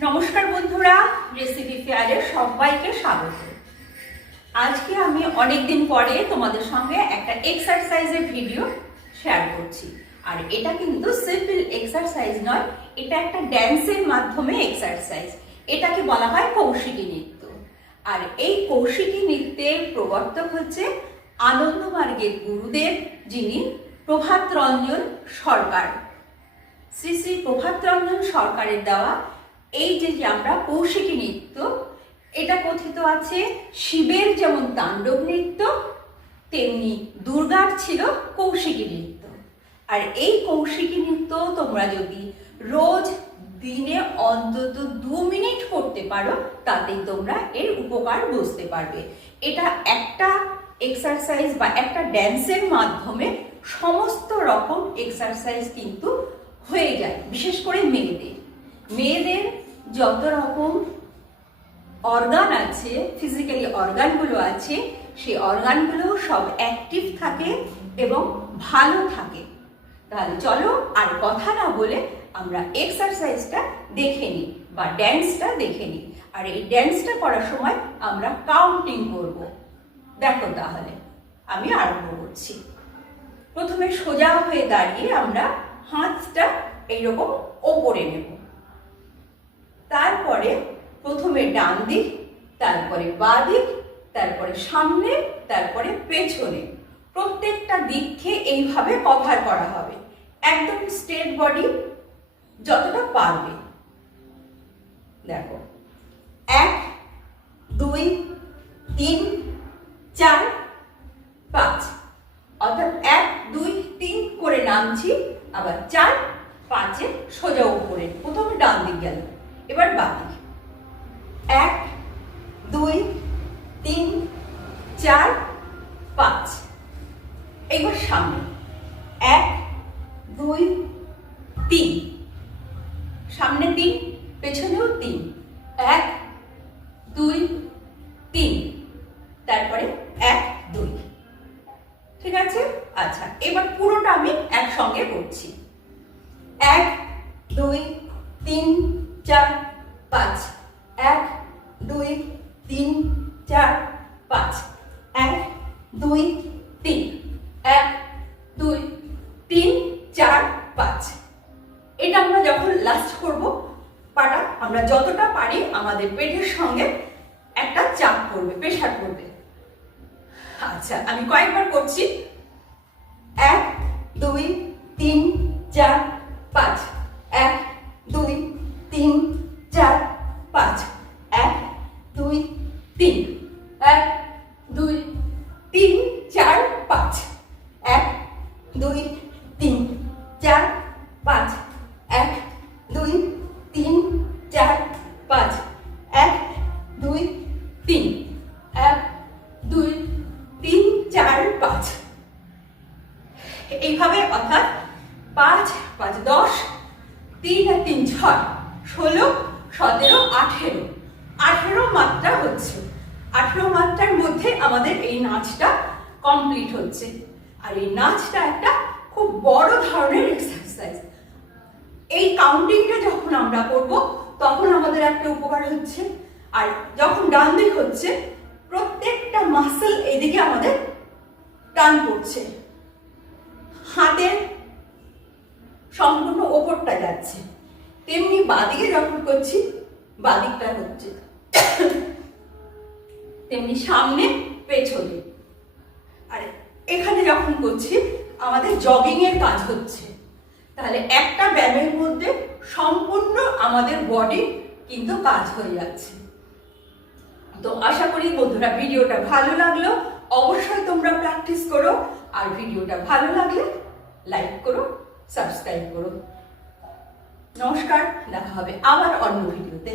নমস্কার বন্ধুরা রেসিপি ফেয়ারে সবাইকে স্বাগত। আজকে আমি অনেকদিন পরে তোমাদের সঙ্গে একটা এক্সারসাইজের ভিডিও শেয়ার করছি। আর এটা কিন্তু সিম্পল এক্সারসাইজ নয়, এটা একটা ড্যান্সের মাধ্যমে এক্সারসাইজ এটাকে বলা হয় কৌশিকী নৃত্য। আর এই কৌশিকী নৃত্যের প্রবর্তক হচ্ছে আনন্দমার্গের গুরুদেব, যিনি প্রভাত রঞ্জন সরকার। শ্রী শ্রী প্রভাত রঞ্জন সরকারের দেওয়া এই যে যে আমরা কৌশিকী নৃত্য, এটা কথিত আছে শিবের যেমন তাণ্ডব নৃত্য, তেমনি দুর্গার ছিল কৌশিকী নৃত্য। আর এই কৌশিকী নৃত্য তোমরা যদি রোজ দিনে অন্তত দু মিনিট করতে পারো, তাতেই তোমরা এর উপকার বুঝতে পারবে। এটা একটা এক্সারসাইজ বা একটা ড্যান্সের মাধ্যমে সমস্ত রকম এক্সারসাইজ কিন্তু হয়ে যায়, বিশেষ করে মেয়েদের। মেয়েদের যত রকম অর্গান আছে ফিজিক্যালি অর্গানগুলো আছে, সেই অর্গানগুলো সব অ্যাক্টিভ থাকে এবং ভালো থাকে। তাহলে চলো আর কথা না বলে আমরা এক্সারসাইজটা দেখে নিই বা ড্যান্সটা দেখে নিই। আর এই ড্যান্সটা করার সময় আমরা কাউন্টিং করব। দেখো তাহলে, আমি আরম্ভ করছি। প্রথমে সোজা হয়ে দাঁড়িয়ে আমরা হাতটা এইরকম ওপরে নেব। তারপরে প্রথমে ডান দিক, তারপরে বাঁ দিক, তারপরে সামনে, তারপরে পেছনে। প্রত্যেকটা দিককে এইভাবে কভার করা হবে। একদম স্ট্রেট বডি যতটা পারবে। দেখো, এক, দুই, তিন, চার, পাঁচ। অর্থাৎ এক, দুই, তিন করে নামছি, আবার চার, পাঁচে সোজা উপরে। প্রথমে ডান দিক গেল। এবার বাকি। এক, দুই, তিন, চার, পাঁচ। এবার সামনে। এক, দুই, তিন। সামনে তিন, পেছনেও তিন। এক, দুই, তিন। তারপরে এক, দুই। ঠিক আছে? আচ্ছা এবার পুরোটা আমি একসঙ্গে করছি। এক, দুই, তিন চার, পাঁচ। এক, দুই, তিন, চার, পাঁচ। এক, দুই, তিন। এক, দুই, তিন, চার, পাঁচ। এটা আমরা যখন লাস্ট করব, পাটা আমরা যতটা পারি আমাদের পেটের সঙ্গে একটা চাপ পড়বে প্রেশার করবে আচ্ছা আমি কয়েকবার করছি। এক, দুই, তিন, চার এইভাবে অর্থাৎ পাঁচ পাঁচ, দশ, তিন তিন, ছয়, ষোলো, সতেরো, আঠেরো। আঠেরো মাত্রা হচ্ছে। আঠেরো মাত্রার মধ্যে আমাদের এই নাচটা কমপ্লিট হচ্ছে। আর এই নাচটা একটা খুব বড় ধরনের এক্সারসাইজ এই কাউন্টিংটা যখন আমরা করব, তখন আমাদের একটা উপকার হচ্ছে। আর যখন ডান দিক হচ্ছে, প্রত্যেকটা মাসেল এদিকে আমাদের টান পড়ছে। হাতের সম্পূর্ণ ওপরটা যাচ্ছে। তেমনি বাদিকে যখন করছি, বাদিকটা হচ্ছে। তেমনি সামনে, পেছনে। আর, এখানে যখন করছি, আমাদের জগিং এর কাজ হচ্ছে। তাহলে একটা ব্যায়ামের মধ্যে সম্পূর্ণ আমাদের বডি কিন্তু কাজ হয়ে যাচ্ছে। তো আশা করি বন্ধুরা ভিডিওটা ভালো লাগল। অবশ্যই তোমরা প্র্যাকটিস করো। আর ভিডিওটা ভালো লাগলে লাইক করো সাবস্ক্রাইব করো। নমস্কার, দেখা হবে আবার অন্য ভিডিওতে।